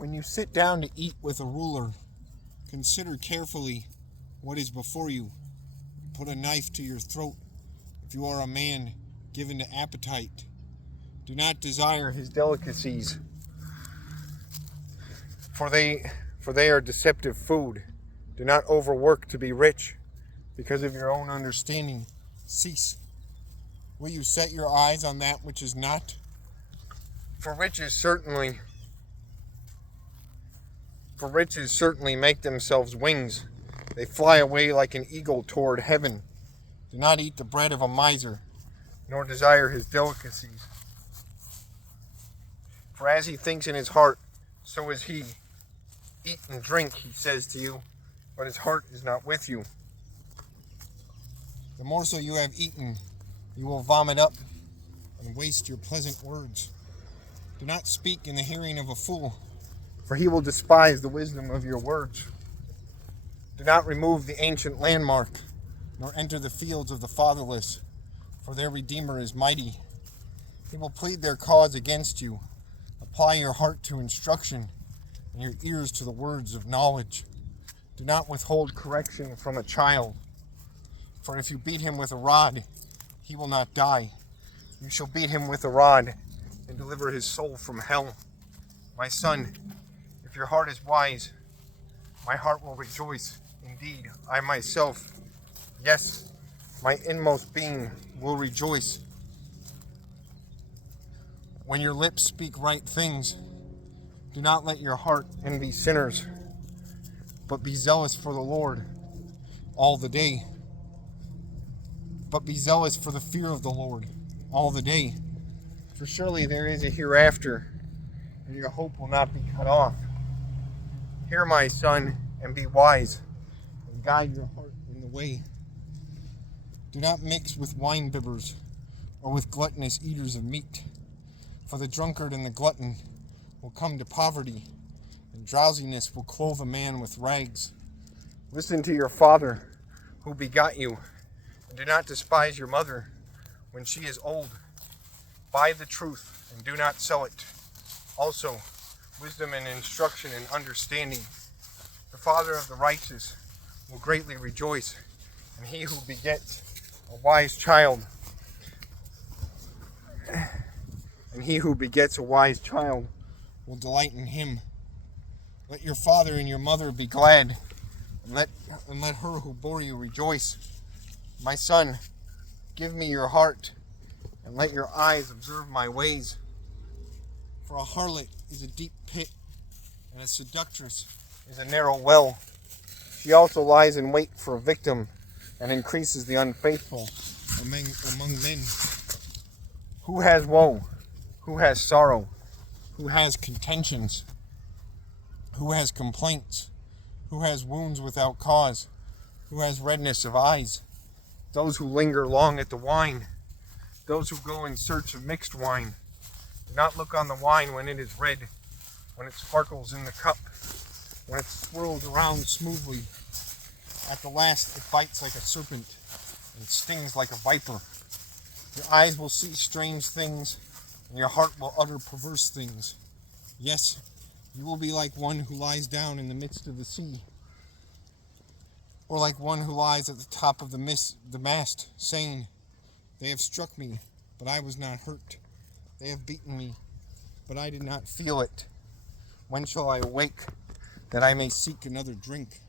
When you sit down to eat with a ruler, consider carefully what is before you. Put a knife to your throat if you are a man given to appetite. Do not desire his delicacies, for they are deceptive food. Do not overwork to be rich, because of your own understanding. Cease. Will you set your eyes on that which is not? For riches certainly make themselves wings. They fly away like an eagle toward heaven. Do not eat the bread of a miser, nor desire his delicacies. For as he thinks in his heart, so is he. Eat and drink, he says to you, but his heart is not with you. The morsel you have eaten, you will vomit up and waste your pleasant words. Do not speak in the hearing of a fool, for he will despise the wisdom of your words. Do not remove the ancient landmark, nor enter the fields of the fatherless, for their Redeemer is mighty. He will plead their cause against you. Apply your heart to instruction, and your ears to the words of knowledge. Do not withhold correction from a child, for if you beat him with a rod, he will not die. You shall beat him with a rod and deliver his soul from hell. My son, if your heart is wise, my heart will rejoice. Indeed, I myself, yes, my inmost being will rejoice. When your lips speak right things, do not let your heart envy sinners, but be zealous for the Lord all the day. But be zealous for the fear of the Lord all the day. For surely there is a hereafter, and your hope will not be cut off. Hear, my son, and be wise, and guide your heart in the way. Do not mix with wine-bibbers, or with gluttonous eaters of meat, for the drunkard and the glutton will come to poverty, and drowsiness will clothe a man with rags. Listen to your father, who begot you, and do not despise your mother when she is old. Buy the truth, and do not sell it. Also, wisdom and instruction and understanding. The father of the righteous will greatly rejoice, and he who begets a wise child will delight in him. Let your father and your mother be glad, and let her who bore you rejoice. My son, give me your heart, and let your eyes observe my ways. For a harlot is a deep pit, and a seductress is a narrow well. She also lies in wait for a victim, and increases the unfaithful among men. Who has woe? Who has sorrow? Who has contentions? Who has complaints? Who has wounds without cause? Who has redness of eyes? Those who linger long at the wine. Those who go in search of mixed wine. Do not look on the wine when it is red, when it sparkles in the cup, when it swirls around smoothly. At the last it bites like a serpent and stings like a viper. Your eyes will see strange things, and your heart will utter perverse things. Yes, you will be like one who lies down in the midst of the sea, or like one who lies at the top of the mast, saying, They have struck me, but I was not hurt. They have beaten me, but I did not feel it. When shall I awake, that I may seek another drink?